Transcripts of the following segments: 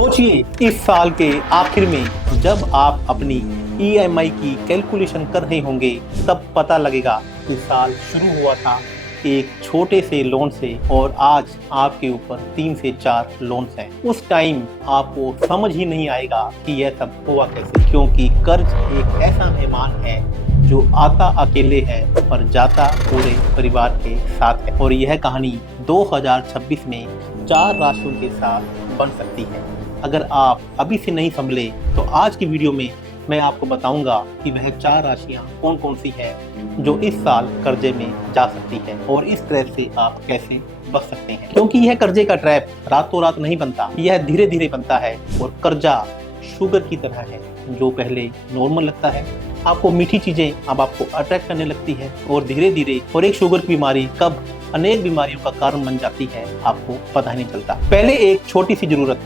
सोचिए इस साल के आखिर में जब आप अपनी ईएमआई की कैलकुलेशन कर रहे होंगे तब पता लगेगा कि साल शुरू हुआ था एक छोटे से लोन से और आज आपके ऊपर 3 से 4 लोन्स हैं। उस टाइम आपको समझ ही नहीं आएगा कि यह सब हुआ कैसे, क्योंकि कर्ज एक ऐसा मेहमान है जो आता अकेले है पर जाता पूरे परिवार के साथ है। और यह कहानी 2026 में 4 राशियों के साथ बन सकती है। अगर आप अभी से नहीं संभले तो आज की वीडियो में मैं आपको बताऊंगा कि वह 4 राशियां कौन कौन सी है जो इस साल कर्जे में जा सकती है और इस ट्रैप से आप कैसे बच सकते हैं, क्योंकि यह कर्जे का ट्रैप रातों रात नहीं बनता, यह धीरे धीरे बनता है। और कर्जा शुगर की तरह है जो पहले नॉर्मल लगता है, आपको मीठी चीजें अब आपको अट्रैक्ट करने लगती है और धीरे धीरे और एक शुगर की बीमारी कब अनेक बीमारियों का कारण बन जाती है आपको पता ही नहीं चलता। पहले एक छोटी सी जरूरत,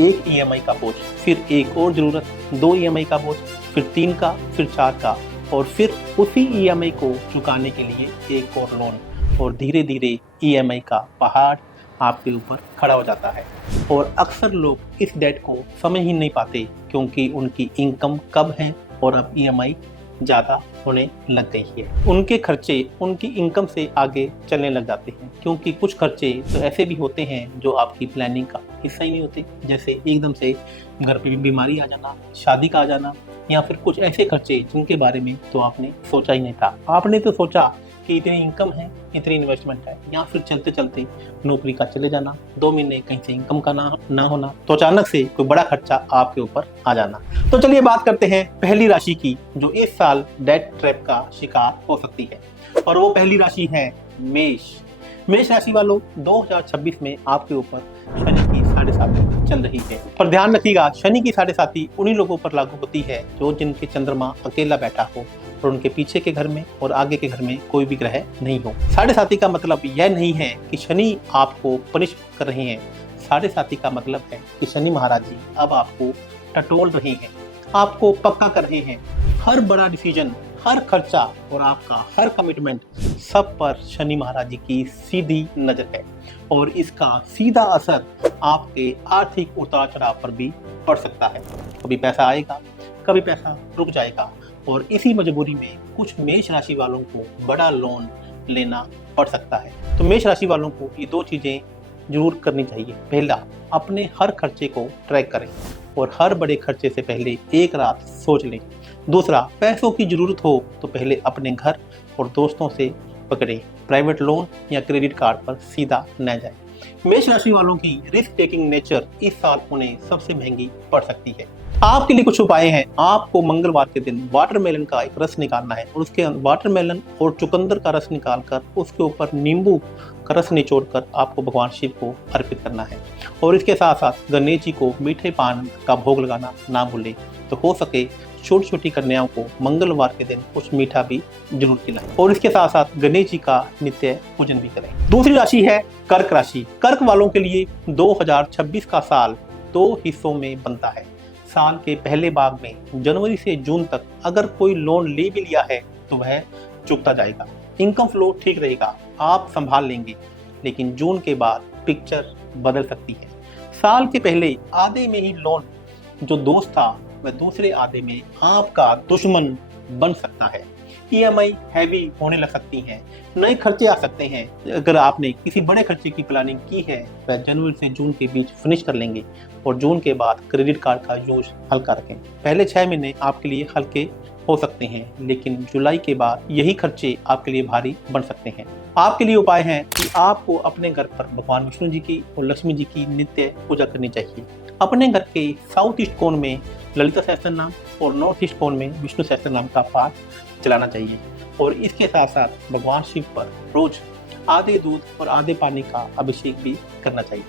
एक ईएमआई का बोझ, फिर एक और जरूरत 2 ईएमआई का बोझ, फिर 3 का, फिर 4 का, और फिर उसी ईएमआई को चुकाने के लिए एक और लोन, और धीरे धीरे ईएमआई का पहाड़ आपके ऊपर खड़ा हो जाता है। और अक्सर लोग इस डेट को समझ ही नहीं पाते क्योंकि उनकी इनकम कम है और अब ईएमआई ज़्यादा होने लग गई है। उनके खर्चे उनकी इनकम से आगे चलने लग जाते हैं, क्योंकि कुछ खर्चे तो ऐसे भी होते हैं जो आपकी प्लानिंग का हिस्सा ही नहीं होते, जैसे एकदम से घर पे बीमारी आ जाना, शादी का आ जाना, या फिर कुछ ऐसे खर्चे जिनके बारे में तो आपने सोचा ही नहीं था। आपने तो सोचा कि इतनी इनकम है, इतनी इन्वेस्टमेंट है, या फिर चलते चलते नौकरी का चले जाना, 2 महीने कहीं से इनकम का ना होना, तो अचानक से कोई बड़ा खर्चा आपके ऊपर आ जाना। तो चलिए बात करते हैं पहली राशि की जो इस साल डेट ट्रैप का शिकार हो सकती है, और वो पहली राशि है मेष। मेष राशि वालों, 2026 में आपके ऊपर शनि की 7.5 चल रही है। पर ध्यान रखिएगा, शनि की 7.5 उन्हीं लोगों पर लागू होती है जो जिनके चंद्रमा अकेला बैठा हो और उनके पीछे के घर में और आगे के घर में कोई भी ग्रह नहीं हो। 7.5 का मतलब यह नहीं है कि शनि आपको पनिश कर रहे हैं। 7.5 का मतलब है कि शनि महाराज जी अब आपको टटोल रहे हैं, आपको पक्का कर रहे हैं। हर बड़ा डिसीजन, हर खर्चा और आपका हर कमिटमेंट, सब पर शनि महाराज जी की सीधी नजर है और इसका सीधा असर आपके आर्थिक उतार चढ़ाव पर भी पड़ सकता है। कभी पैसा आएगा, कभी पैसा रुक जाएगा, और इसी मजबूरी में कुछ मेष राशि वालों को बड़ा लोन लेना पड़ सकता है। तो मेष राशि वालों को ये 2 चीजें जरूर करनी चाहिए। पहला, अपने हर खर्चे को ट्रैक करें और हर बड़े खर्चे से पहले एक रात सोच लें। दूसरा, पैसों की जरूरत हो तो पहले अपने घर और दोस्तों से पकड़े, प्राइवेट लोन या क्रेडिट कार्ड पर सीधा न जाए। मेष राशि वालों की रिस्क टेकिंग नेचर इस साल उन्हें सबसे महंगी पड़ सकती है। आपके लिए कुछ उपाय हैं। आपको मंगलवार के दिन वाटरमेलन का एक रस निकालना है और उसके वाटरमेलन और चुकंदर का रस निकालकर उसके ऊपर नींबू का रस निचोड़कर आपको भगवान शिव को अर्पित करना है। और इसके साथ साथ गणेश जी को मीठे पान का भोग लगाना ना भूलें। तो हो सके छोटी छोटी कन्याओं को मंगलवार के दिन कुछ मीठा भी जरूर खिलाएं और इसके साथ साथ गणेश जी का नित्य पूजन भी करें। दूसरी राशि है कर्क राशि। कर्क वालों के लिए 2026 का साल 2 हिस्सों में बनता है। साल के पहले भाग में जनवरी से जून तक अगर कोई लोन ले भी लिया है तो वह चुकता जाएगा, इनकम फ्लो ठीक रहेगा, आप संभाल लेंगे। लेकिन जून के बाद पिक्चर बदल सकती है। साल के पहले आधे में ही लोन जो दोस्त था वह दूसरे आधे में आपका दुश्मन बन सकता है। ईएमआई हैवी होने लग सकती हैं, नए खर्चे आ सकते हैं। अगर आपने किसी बड़े खर्चे की प्लानिंग की है वह जनवरी से जून के बीच फिनिश कर लेंगे और जून के बाद क्रेडिट कार्ड का यूज हल्का रखें। पहले 6 महीने आपके लिए हल्के हो सकते हैं, लेकिन जुलाई के बाद यही खर्चे आपके लिए भारी बन सकते हैं। आपके लिए उपाय है कि आपको अपने घर पर भगवान विष्णु जी की और लक्ष्मी जी की नित्य पूजा करनी चाहिए। अपने घर के साउथ ईस्ट कोण में ललिता सहस्त्र नाम और नॉर्थ ईस्ट कोण में विष्णु सहस्त्र नाम का पाठ चलाना चाहिए। और इसके साथ साथ भगवान शिव पर रोज आधे दूध और आधे पानी का अभिषेक भी करना चाहिए।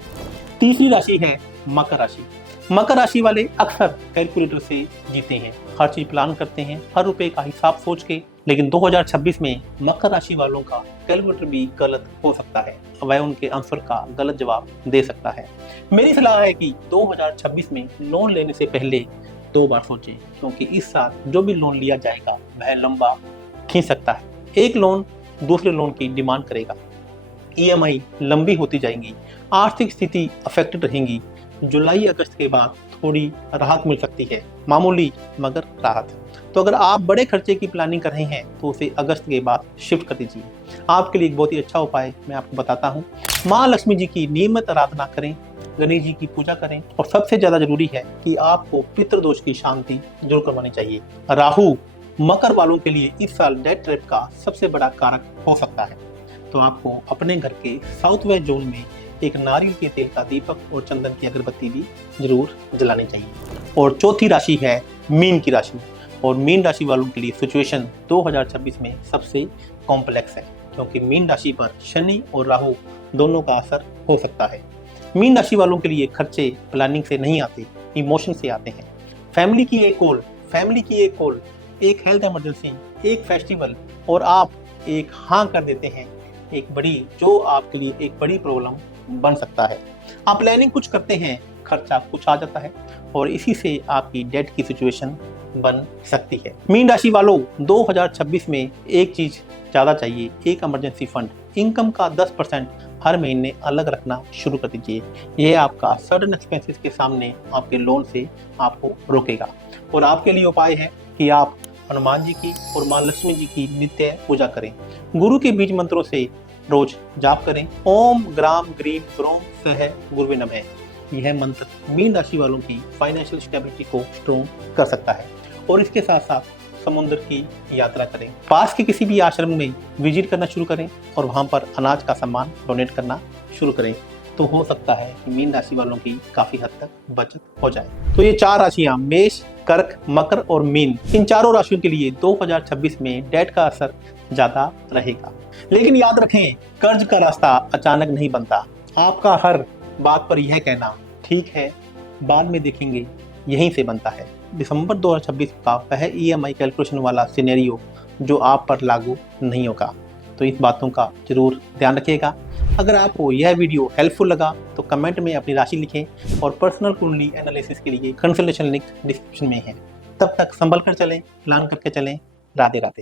तीसरी राशि है मकर राशि। मकर राशि वाले अक्सर कैलकुलेटर से जीते हैं, हर चीज प्लान करते हैं, हर रुपए का हिसाब सोच के। लेकिन 2026 में मकर राशि वालों का कैलकुलेटर भी गलत हो सकता है, वह उनके आंसर का गलत जवाब दे सकता है। मेरी सलाह है कि 2026 में लोन लेने से पहले 2 बार सोचें, क्योंकि इस साल जो भी लोन लिया जाएगा वह लंबा खींच सकता है। एक लोन दूसरे लोन की डिमांड करेगा, ईएमआई लंबी होती जाएंगी, आर्थिक स्थिति अफेक्टेड रहेंगी, जुलाई अगस्त के बाद थोड़ी राहत मिल सकती है, मामूली मगर राहत। तो अगर आप बड़े खर्चे की प्लानिंग कर रहे हैं तो उसे अगस्त के बाद शिफ्ट कर दीजिए। आपके लिए एक बहुत ही अच्छा उपाय मैं आपको बताता हूँ। माँ लक्ष्मी जी की नियमित आराधना करें, गणेश जी की पूजा करें, और सबसे ज्यादा जरूरी है कि आपको पितृदोष की शांति जरूर करवानी चाहिए। राहु मकर वालों के लिए इस साल डेथ ट्रैप का सबसे बड़ा कारक हो सकता है। तो आपको अपने घर के साउथ वेस्ट जोन में एक नारियल के तेल का दीपक और चंदन की अगरबत्ती भी जरूर जलानी चाहिए। और चौथी राशि है मीन की राशि, और मीन राशि वालों के लिए सिचुएशन 2026 में सबसे कॉम्प्लेक्स है, क्योंकि मीन राशि पर शनि और राहु दोनों का असर हो सकता है। मीन राशि वालों के लिए खर्चे प्लानिंग से नहीं आते, इमोशन से आते हैं। फैमिली की एक कॉल, एक हेल्थ इमरजेंसी, एक फेस्टिवल, और आप एक हाँ कर देते हैं, एक बड़ी जो आपके लिए एक बड़ी प्रॉब्लम बन सकता है। आप प्लानिंग कुछ करते हैं, खर्चा कुछ आ जाता है, और इसी से आपकी डेट की सिचुएशन बन सकती है। मीन राशि वालों 2026 में एक चीज ज्यादा चाहिए, एक इमरजेंसी फंड। इनकम का 10% हर महीने अलग रखना शुरू कर दीजिए। यह आपका सडन एक्सपेंसेस के सामने आपके लोन से आपको रोकेगा। और आपके लिए उपाय है कि आप हनुमान जी की और मां लक्ष्मी जी की नित्य पूजा करें। गुरु के बीज मंत्रों से रोज जाप करें। ओम ग्राम ग्रीम ग्रोम सह गुरुवे नमः। यह मंत्र मीन राशि वालों की फाइनेंशियल स्टेबिलिटी को स्ट्रॉन्ग कर सकता है। और इसके साथ साथ समुद्र की यात्रा करें, पास के किसी भी आश्रम में विजिट करना शुरू करें, और वहां पर अनाज का सामान डोनेट करना शुरू करें। तो हो सकता है कि मीन राशि वालों की काफी हद तक बचत हो जाए। तो ये 4 राशियां मेष, कर्क, मकर और मीन, इन चारों राशियों के लिए 2026 में डेट का असर ज्यादा रहेगा। लेकिन याद रखें, कर्ज का रास्ता अचानक नहीं बनता। आपका हर बात पर यह कहना ठीक है, बाद में देखेंगे, यहीं से बनता है। दिसंबर 2026 का वह EMI कैलकुलेशन वाला सिनेरियो जो आप पर लागू नहीं होगा। तो इस बातों का जरूर ध्यान रखिएगा। अगर आपको यह वीडियो हेल्पफुल लगा तो कमेंट में अपनी राशि लिखें, और पर्सनल कुंडली एनालिसिस के लिए कंसल्टेशन लिंक डिस्क्रिप्शन में है। तब तक संभल कर चलें, प्लान करके चलें। राधे राधे।